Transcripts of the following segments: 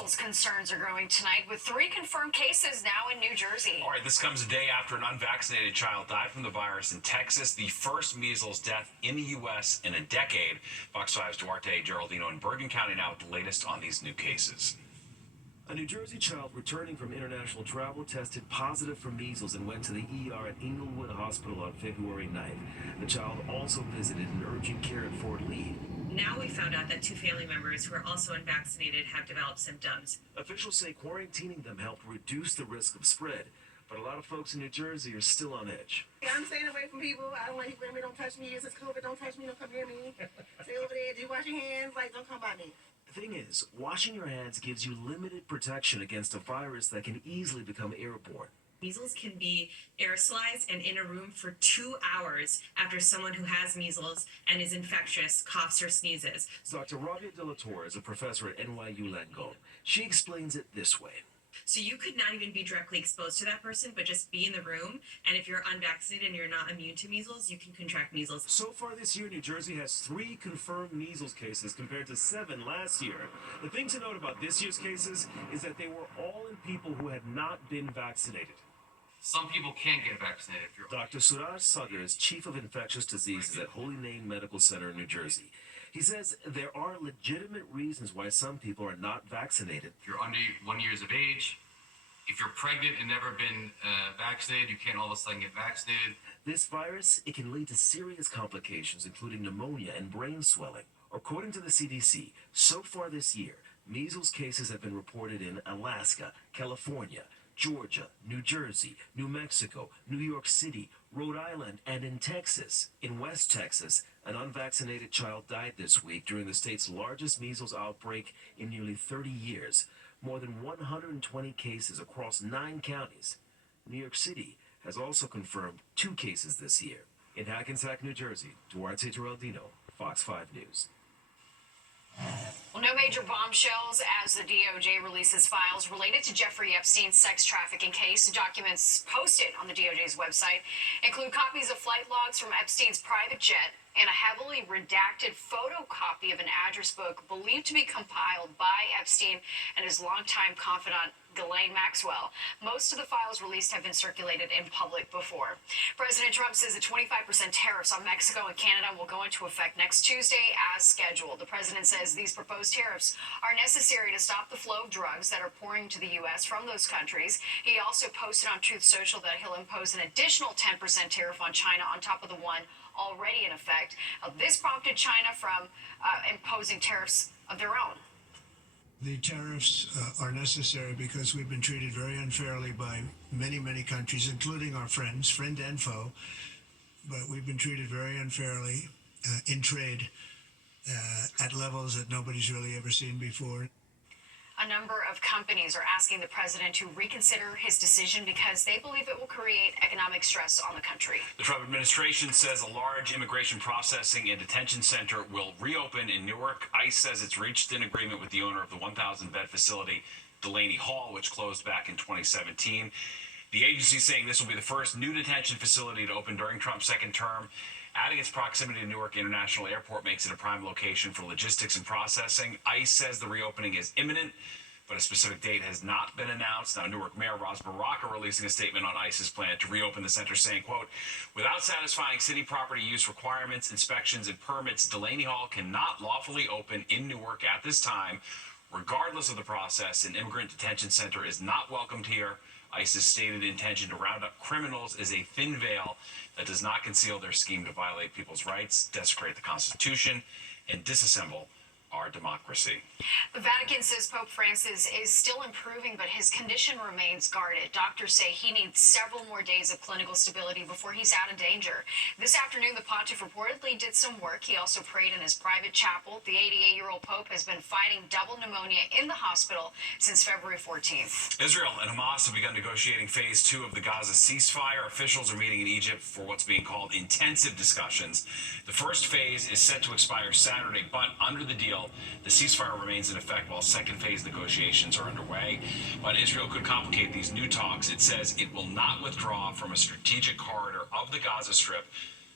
Measles concerns are growing tonight with 3 confirmed cases now in New Jersey. All right, this comes a day after an unvaccinated child died from the virus in Texas, the first measles death in the U.S. in a decade. Fox 5's Duarte Geraldino in Bergen County now with the latest on these new cases. A New Jersey child returning from international travel tested positive for measles and went to the ER at Inglewood Hospital on February 9th. The child also visited an urgent care at Fort Lee. Now we found out that 2 family members who are also unvaccinated have developed symptoms. Officials say quarantining them helped reduce the risk of spread, but a lot of folks in New Jersey are still on edge. I'm staying away from people. I don't want people to don't touch me. This is COVID. Don't touch me. Don't come near me. Stay over there. Do you wash your hands? Don't come by me. The thing is, washing your hands gives you limited protection against a virus that can easily become airborne. Measles can be aerosolized and in a room for 2 hours after someone who has measles and is infectious coughs or sneezes. Dr. Rabia De La Torre is a professor at NYU Langone. She explains it this way. So you could not even be directly exposed to that person, but just be in the room. And if you're unvaccinated and you're not immune to measles, you can contract measles. So far this year, New Jersey has 3 confirmed measles cases compared to 7 last year. The thing to note about this year's cases is that they were all in people who had not been vaccinated. Some people can't get vaccinated if you're... Dr. Suraj Sagar is chief of infectious diseases at Holy Name Medical Center in New Jersey. He says there are legitimate reasons why some people are not vaccinated. If you're under 1 year of age, if you're pregnant and never been vaccinated, you can't all of a sudden get vaccinated. This virus, it can lead to serious complications, including pneumonia and brain swelling. According to the CDC, so far this year, measles cases have been reported in Alaska, California, Georgia, New Jersey, New Mexico, New York City, Rhode Island, and in Texas. In West Texas, an unvaccinated child died this week during the state's largest measles outbreak in nearly 30 years. More than 120 cases across 9 counties. New York City has also confirmed 2 cases this year. In Hackensack, New Jersey, Duarte Geraldino, Fox 5 News. Well, no major bombshells as the DOJ releases files related to Jeffrey Epstein's sex trafficking case. Documents posted on the DOJ's website include copies of flight logs from Epstein's private jet and a heavily redacted photocopy of an address book believed to be compiled by Epstein and his longtime confidant, Ghislaine Maxwell. Most of the files released have been circulated in public before. President Trump says the 25% tariffs on Mexico and Canada will go into effect next Tuesday as scheduled. The president says these proposed tariffs are necessary to stop the flow of drugs that are pouring to the U.S. from those countries. He also posted on Truth Social that he'll impose an additional 10% tariff on China on top of the one already in effect. This prompted China from imposing tariffs of their own. The tariffs are necessary because we've been treated very unfairly by many, many countries, including our friends, friend and foe. But we've been treated very unfairly in trade at levels that nobody's really ever seen before. A number of companies are asking the president to reconsider his decision because they believe it will create economic stress on the country. The Trump administration says a large immigration processing and detention center will reopen in Newark. ICE says it's reached an agreement with the owner of the 1,000-bed facility, Delaney Hall, which closed back in 2017. The agency saying this will be the first new detention facility to open during Trump's second term. Adding its proximity to Newark International Airport makes it a prime location for logistics and processing. ICE says the reopening is imminent, but a specific date has not been announced. Now, Newark Mayor Ras Baraka releasing a statement on ICE's plan to reopen the center, saying, quote, without satisfying city property use requirements, inspections, and permits, Delaney Hall cannot lawfully open in Newark at this time. Regardless of the process, an immigrant detention center is not welcomed here. ICE's stated intention to round up criminals is a thin veil that does not conceal their scheme to violate people's rights, desecrate the Constitution, and disassemble our democracy. The Vatican says Pope Francis is still improving, but his condition remains guarded. Doctors say he needs several more days of clinical stability before he's out of danger. This afternoon, the pontiff reportedly did some work. He also prayed in his private chapel. The 88-year-old Pope has been fighting double pneumonia in the hospital since February 14th. Israel and Hamas have begun negotiating phase 2 of the Gaza ceasefire. Officials are meeting in Egypt for what's being called intensive discussions. The first phase is set to expire Saturday, but under the deal, the ceasefire remains in effect while second phase negotiations are underway. But Israel could complicate these new talks. It says it will not withdraw from a strategic corridor of the Gaza Strip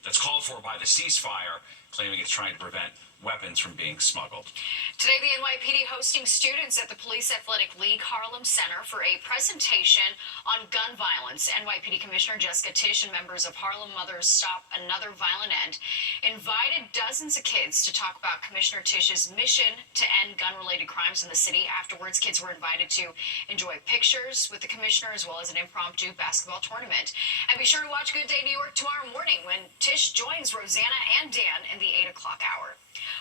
that's called for by the ceasefire, claiming it's trying to prevent weapons from being smuggled. Today, the NYPD hosting students at the Police Athletic League Harlem Center for a presentation on gun violence. NYPD Commissioner Jessica Tisch and members of Harlem Mothers Stop Another Violent End invited dozens of kids to talk about Commissioner Tisch's mission to end gun-related crimes in the city. Afterwards, kids were invited to enjoy pictures with the commissioner as well as an impromptu basketball tournament. And be sure to watch Good Day New York tomorrow morning when Tisch joins Rosanna and Dan in the 8 o'clock hour.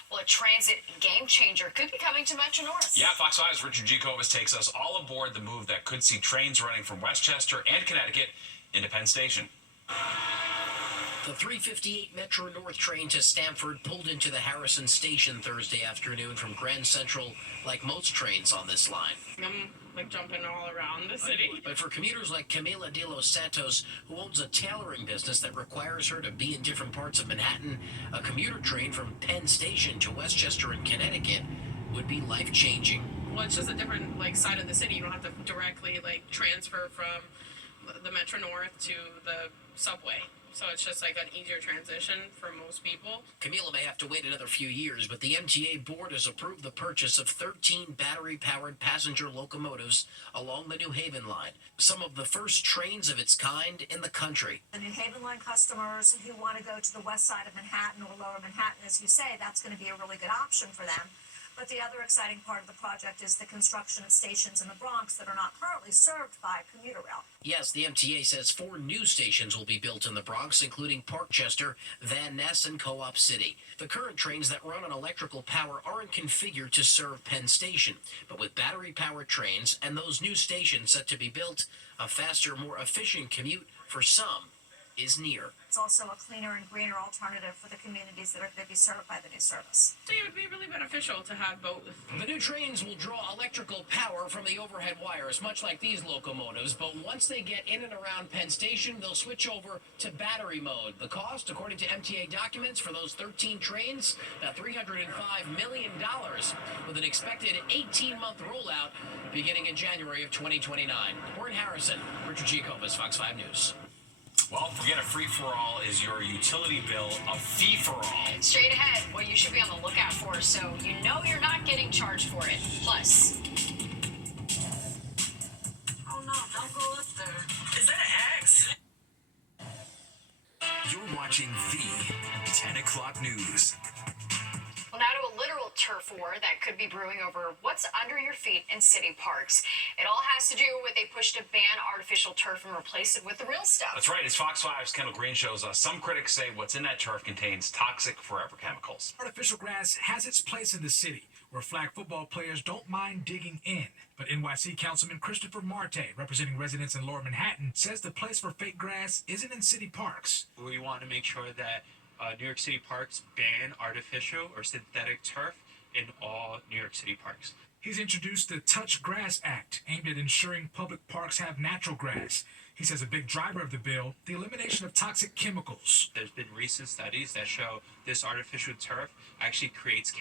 Well, a transit game changer could be coming to Metro North. Yeah, Fox 5's Richard G. Kovas takes us all aboard the move that could see trains running from Westchester and Connecticut into Penn Station. The 358 Metro North train to Stamford pulled into the Harrison station Thursday afternoon from Grand Central, like most trains on this line. I'm jumping all around the city. But for commuters like Camila de los Santos, who owns a tailoring business that requires her to be in different parts of Manhattan, a commuter train from Penn Station to Westchester in Connecticut would be life-changing. Well, it's just a different side of the city. You don't have to directly transfer from the Metro North to the subway. So it's just an easier transition for most people. Camila may have to wait another few years, but the MTA board has approved the purchase of 13 battery-powered passenger locomotives along the New Haven line, some of the first trains of its kind in the country. The New Haven line customers who want to go to the west side of Manhattan or lower Manhattan, as you say, that's going to be a really good option for them. But the other exciting part of the project is the construction of stations in the Bronx that are not currently served by commuter rail. Yes, the MTA says 4 new stations will be built in the Bronx, including Parkchester, Van Ness, and Co-op City. The current trains that run on electrical power aren't configured to serve Penn Station, but with battery-powered trains and those new stations set to be built, a faster, more efficient commute for some is near. It's also a cleaner and greener alternative for the communities that are going to be served by the new service. So it would be really beneficial to have both. The new trains will draw electrical power from the overhead wires, much like these locomotives, but once they get in and around Penn Station, they'll switch over to battery mode. The cost, according to MTA documents, for those 13 trains, about $305 million, with an expected 18-month rollout beginning in January of 2029. We're in Harrison. Richard G. Kovas, Fox 5 News. Well, forget a free-for-all. Is your utility bill a fee-for-all? Straight ahead, what you should be on the lookout for so you know you're not getting charged for it. Plus, Oh no, don't go up there. Is that an axe? You're watching the 10 o'clock news. well, now to a literal turf war that could be brewing over what's under your feet in city parks. It all has to do with a push to ban artificial turf and replace it with the real stuff. That's right. As Fox 5's Kendall Green shows us, some critics say what's in that turf contains toxic forever chemicals. Artificial grass has its place in the city, where flag football players don't mind digging in. But NYC Councilman Christopher Marte, representing residents in Lower Manhattan, says the place for fake grass isn't in city parks. We want to make sure that New York City parks ban artificial or synthetic turf in all New York City parks. He's introduced the Touch Grass Act, aimed at ensuring public parks have natural grass. He says a big driver of the bill, the elimination of toxic chemicals. There's been recent studies that show this artificial turf actually creates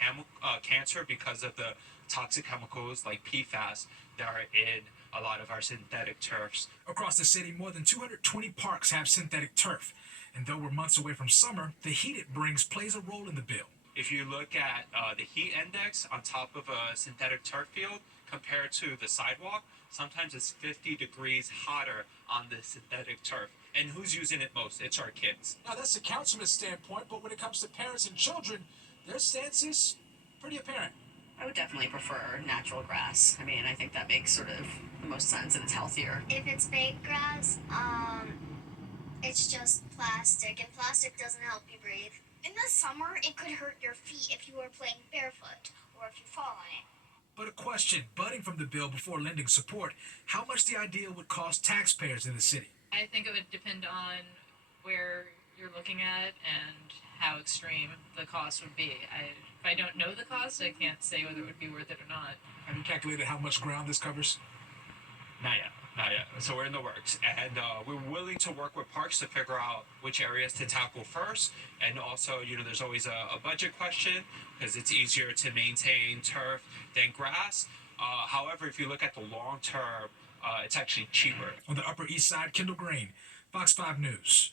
cancer because of the toxic chemicals like PFAS that are in a lot of our synthetic turfs. Across the city, more than 220 parks have synthetic turf. And though we're months away from summer, the heat it brings plays a role in the bill. If you look at the heat index on top of a synthetic turf field compared to the sidewalk, sometimes it's 50 degrees hotter on the synthetic turf. And who's using it most? It's our kids. Now, that's the councilman's standpoint, but when it comes to parents and children, their stance is pretty apparent. I would definitely prefer natural grass. I mean, I think that makes sort of the most sense and it's healthier. If it's fake grass, it's just plastic, and plastic doesn't help you breathe. In the summer, it could hurt your feet if you were playing barefoot, or if you fall on it. But a question budding from the bill before lending support, how much the idea would cost taxpayers in the city? I think it would depend on where you're looking at and how extreme the cost would be. If I don't know the cost, I can't say whether it would be worth it or not. Have you calculated how much ground this covers? Not yet. So we're in the works, and we're willing to work with parks to figure out which areas to tackle first. And also, there's always a budget question because it's easier to maintain turf than grass. However, if you look at the long term, it's actually cheaper. On the Upper East Side, Kendall Green, Fox 5 News.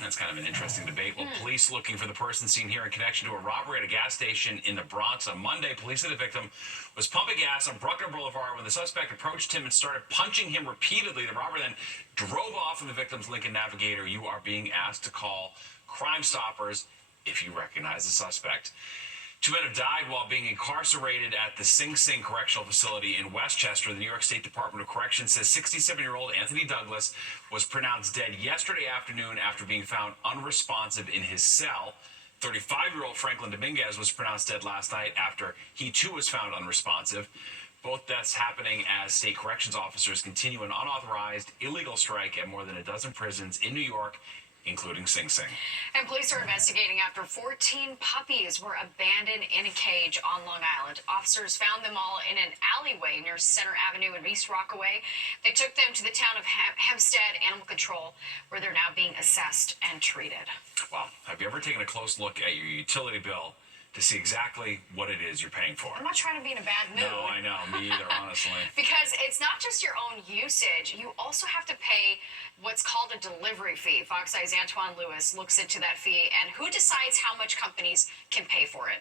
That's kind of an interesting debate. Well, police looking for the person seen here in connection to a robbery at a gas station in the Bronx on Monday. Police said the victim was pumping gas on Bruckner Boulevard when the suspect approached him and started punching him repeatedly. The robber then drove off in the victim's Lincoln Navigator. You are being asked to call Crime Stoppers if you recognize the suspect. 2 men have died while being incarcerated at the Sing Sing Correctional Facility in Westchester. The New York State Department of Corrections says 67-year-old Anthony Douglas was pronounced dead yesterday afternoon after being found unresponsive in his cell. 35-year-old Franklin Dominguez was pronounced dead last night after he too was found unresponsive. Both deaths happening as state corrections officers continue an unauthorized illegal strike at more than a dozen prisons in New York, including Sing Sing. And police are investigating after 14 puppies were abandoned in a cage on Long Island. Officers found them all in an alleyway near Center Avenue in East Rockaway. They took them to the town of Hempstead Animal Control, where they're now being assessed and treated. Well, have you ever taken a close look at your utility bill to see exactly what it is you're paying for? I'm not trying to be in a bad mood. No, I know. Me either, honestly. Because it's not just your own usage. You also have to pay what's called a delivery fee. Fox Eye's Antoine Lewis looks into that fee and who decides how much companies can pay for it.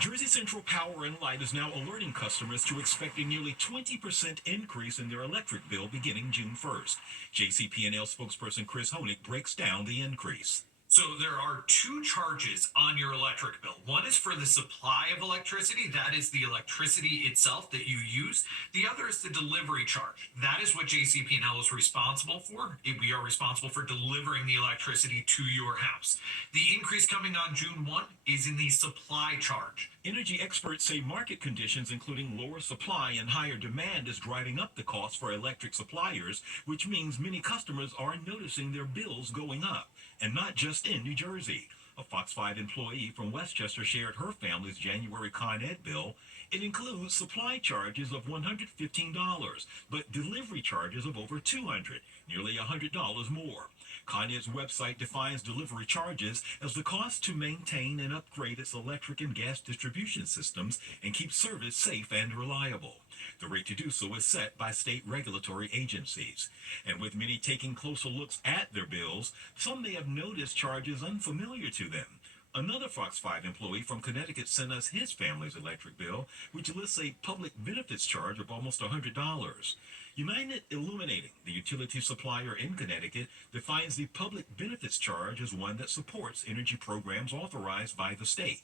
Jersey Central Power and Light is now alerting customers to expect a nearly 20% increase in their electric bill beginning June 1st. JCP&L spokesperson Chris Honig breaks down the increase. So there are two charges on your electric bill. One is for the supply of electricity. That is the electricity itself that you use. The other is the delivery charge. That is what JCP&L is responsible for. We are responsible for delivering the electricity to your house. The increase coming on June 1 is in the supply charge. Energy experts say market conditions, including lower supply and higher demand, is driving up the cost for electric suppliers, which means many customers are noticing their bills going up. And not just in New Jersey. A Fox 5 employee from Westchester shared her family's January Con Ed bill. It includes supply charges of $115, but delivery charges of over $200, nearly $100 more. Con Ed's website defines delivery charges as the cost to maintain and upgrade its electric and gas distribution systems and keep service safe and reliable. The rate to do so is set by state regulatory agencies. And with many taking closer looks at their bills, some may have noticed charges unfamiliar to them. Another Fox 5 employee from Connecticut sent us his family's electric bill, which lists a public benefits charge of almost $100. United Illuminating, the utility supplier in Connecticut, defines the public benefits charge as one that supports energy programs authorized by the state.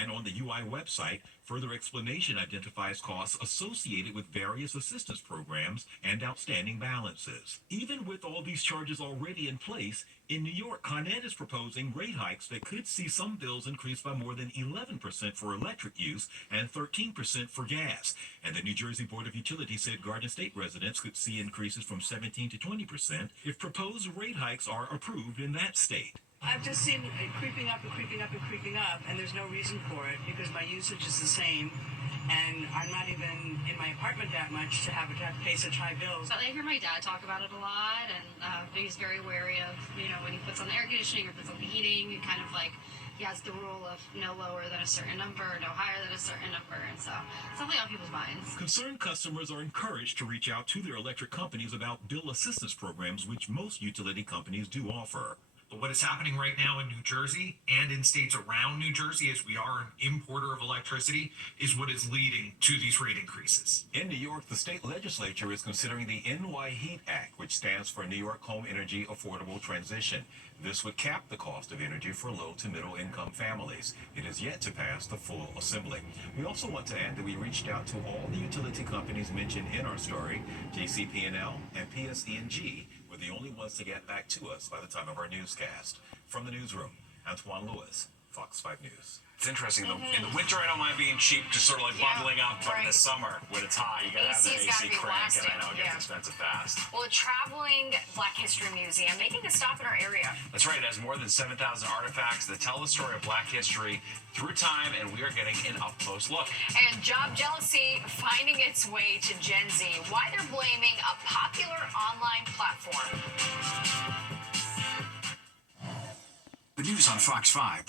And on the UI website, further explanation identifies costs associated with various assistance programs and outstanding balances. Even with all these charges already in place, in New York, Con Ed is proposing rate hikes that could see some bills increase by more than 11% for electric use and 13% for gas. And the New Jersey Board of Utilities said Garden State residents could see increases from 17 to 20% if proposed rate hikes are approved in that state. I've just seen it creeping up and creeping up and creeping up, and there's no reason for it because my usage is the same, and I'm not even in my apartment that much to have to pay such high bills. I hear my dad talk about it a lot, and he's very wary of, when he puts on the air conditioning or puts on the heating, and kind of like he has the rule of no lower than a certain number, no higher than a certain number, and so it's definitely on people's minds. Concerned customers are encouraged to reach out to their electric companies about bill assistance programs, which most utility companies do offer. But what is happening right now in New Jersey and in states around New Jersey, as we are an importer of electricity, is what is leading to these rate increases. In New York, the state legislature is considering the NY HEAT Act, which stands for New York Home Energy Affordable Transition. This would cap the cost of energy for low to middle income families. It is yet to pass the full assembly. We also want to add that we reached out to all the utility companies mentioned in our story. JCP&L and PSE&G were the only ones to get back to us by the time of our newscast. From the newsroom, Antoine Lewis, Fox 5 News. It's interesting, though. In the winter, I don't mind being cheap, just sort of like bundling up, but in the summer, when it's hot, you gotta have that AC crank, and I know it gets expensive fast. Well, a traveling Black History Museum making a stop in our area. That's right. It has more than 7,000 artifacts that tell the story of Black history through time, and we are getting an up-close look. And job jealousy finding its way to Gen Z. Why they're blaming a popular online platform. The news on Fox 5.